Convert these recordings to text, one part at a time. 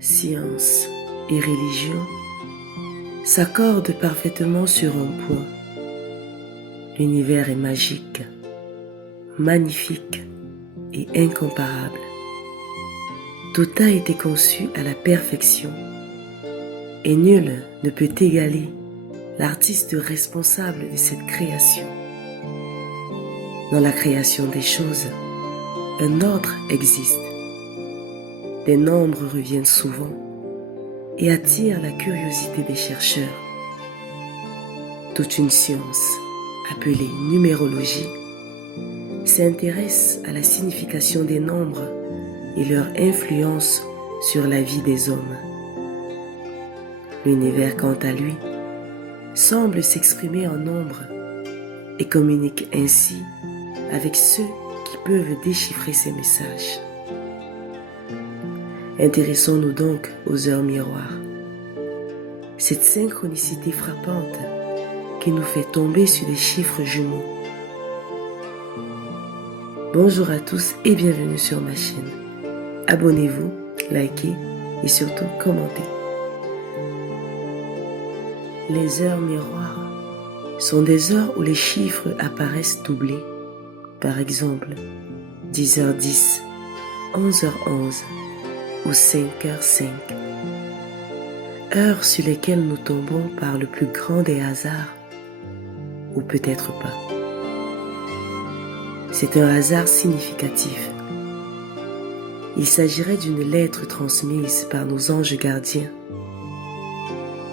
science et religion s'accordent parfaitement sur un point. L'univers est magique, magnifique et incomparable. Tout a été conçu à la perfection et nul ne peut égaler l'artiste responsable de cette création. Dans la création des choses, un ordre existe. Des nombres reviennent souvent et attirent la curiosité des chercheurs. Toute une science, appelée numérologie, s'intéresse à la signification des nombres et leur influence sur la vie des hommes. L'univers, quant à lui, semble s'exprimer en nombres et communique ainsi avec ceux qui peuvent déchiffrer ces messages. Intéressons-nous donc aux heures miroirs. Cette synchronicité frappante qui nous fait tomber sur des chiffres jumeaux. Bonjour à tous et bienvenue sur ma chaîne. Abonnez-vous, likez et surtout commentez. Les heures miroirs sont des heures où les chiffres apparaissent doublés. Par exemple, 10h10, 11h11 ou 5h05. Heures sur lesquelles nous tombons par le plus grand des hasards, ou peut-être pas. C'est un hasard significatif. Il s'agirait d'une lettre transmise par nos anges gardiens.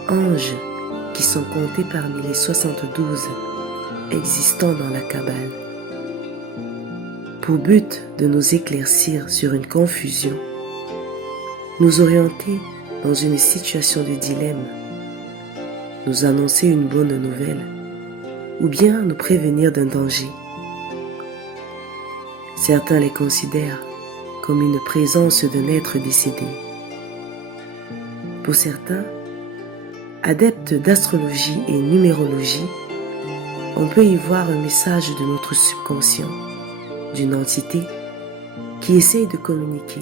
Anges qui sont comptés parmi les 72 existants dans la Kabbale. Pour but de nous éclaircir sur une confusion, nous orienter dans une situation de dilemme, nous annoncer une bonne nouvelle ou bien nous prévenir d'un danger. Certains les considèrent comme une présence d'un être décédé. Pour certains, adeptes d'astrologie et numérologie, on peut y voir un message de notre subconscient, d'une entité qui essaye de communiquer.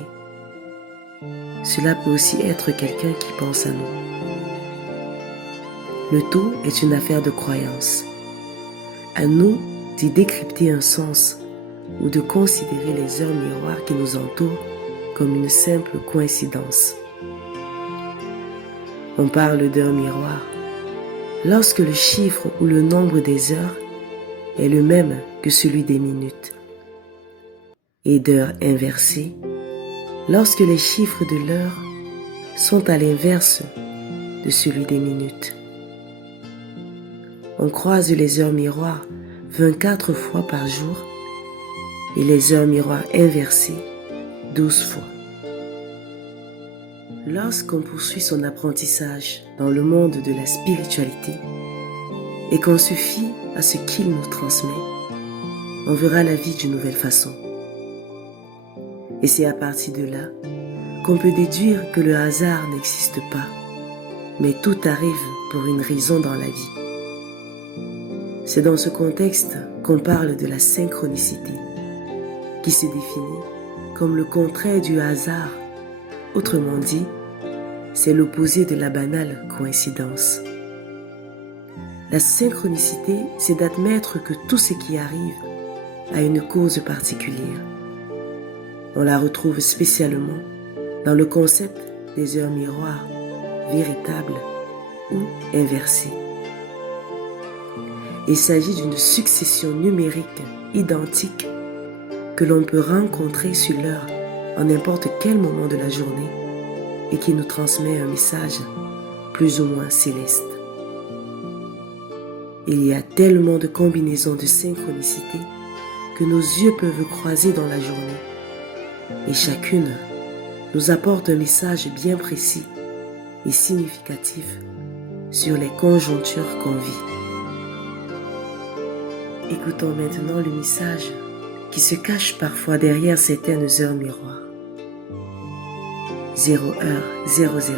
Cela peut aussi être quelqu'un qui pense à nous. Le tout est une affaire de croyance. À nous d'y décrypter un sens ou de considérer les heures miroirs qui nous entourent comme une simple coïncidence. On parle d'heures miroirs lorsque le chiffre ou le nombre des heures est le même que celui des minutes, et d'heures inversées lorsque les chiffres de l'heure sont à l'inverse de celui des minutes. On croise les heures miroirs 24 fois par jour et les heures miroirs inversées 12 fois. Lorsqu'on poursuit son apprentissage dans le monde de la spiritualité et qu'on se fie à ce qu'il nous transmet, on verra la vie d'une nouvelle façon. Et c'est à partir de là qu'on peut déduire que le hasard n'existe pas, mais tout arrive pour une raison dans la vie. C'est dans ce contexte qu'on parle de la synchronicité, qui se définit comme le contraire du hasard. Autrement dit, c'est l'opposé de la banale coïncidence. La synchronicité, c'est d'admettre que tout ce qui arrive a une cause particulière. On la retrouve spécialement dans le concept des heures miroirs, véritables ou inversées. Il s'agit d'une succession numérique identique que l'on peut rencontrer sur l'heure en n'importe quel moment de la journée et qui nous transmet un message plus ou moins céleste. Il y a tellement de combinaisons de synchronicité que nos yeux peuvent croiser dans la journée et chacune nous apporte un message bien précis et significatif sur les conjonctures qu'on vit. Écoutons maintenant le message qui se cache parfois derrière certaines heures miroirs. 0h00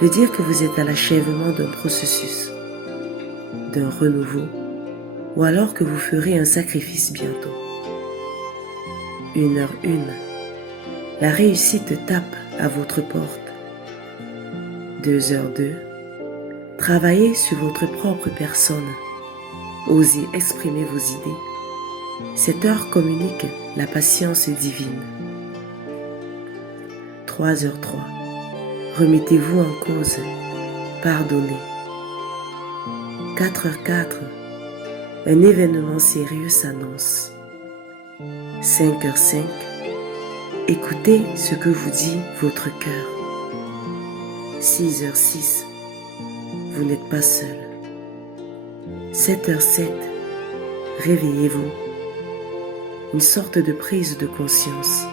veut dire que vous êtes à l'achèvement d'un processus, d'un renouveau, ou alors que vous ferez un sacrifice bientôt. 1h01 La réussite tape à votre porte. 2h02. Travaillez sur votre propre personne. Osez exprimer vos idées. Cette heure communique la patience divine. 3h03. Remettez-vous en cause. Pardonnez. 4h04. Un événement sérieux s'annonce. 5h05. Écoutez ce que vous dit votre cœur. 6h06. Vous n'êtes pas seul. 7h07. Réveillez-vous. Une sorte de prise de conscience.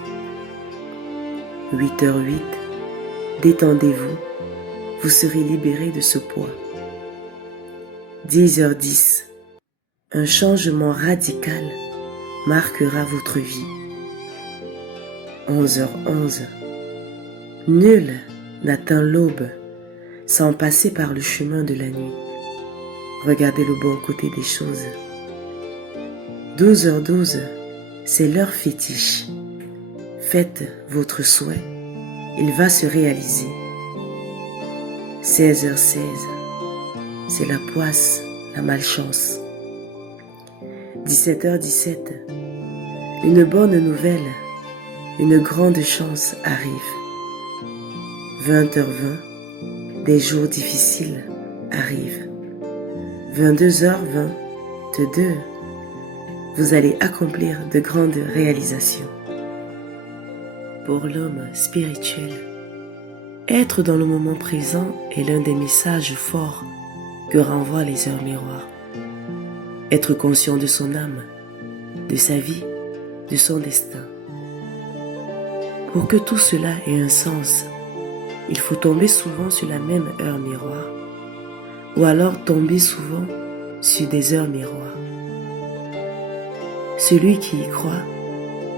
8h08. Détendez-vous. Vous serez libéré de ce poids. 10h10. Un changement radical marquera votre vie. 11h11. Nul n'atteint l'aube sans passer par le chemin de la nuit. Regardez le bon côté des choses. 12h12. C'est l'heure fétiche. Faites votre souhait. Il va se réaliser. 16h16. C'est la poisse, la malchance. 17h17. Une bonne nouvelle, une grande chance arrive. 20h20. Des jours difficiles arrivent. 22h22. Vous allez accomplir de grandes réalisations. Pour l'homme spirituel, être dans le moment présent est l'un des messages forts que renvoient les heures miroirs. Être conscient de son âme, de sa vie, de son destin. Pour que tout cela ait un sens, il faut tomber souvent sur la même heure miroir, ou alors tomber souvent sur des heures miroirs. Celui qui y croit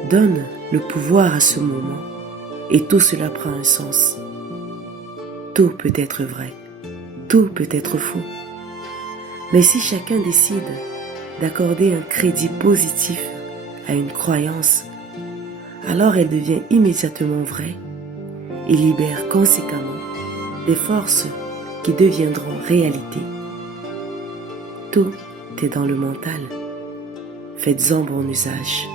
donne le pouvoir à ce moment et tout cela prend un sens. Tout peut être vrai, tout peut être faux. Mais si chacun décide d'accorder un crédit positif à une croyance, alors elle devient immédiatement vraie et libère conséquemment des forces qui deviendront réalité. Tout est dans le mental. Faites-en bon usage.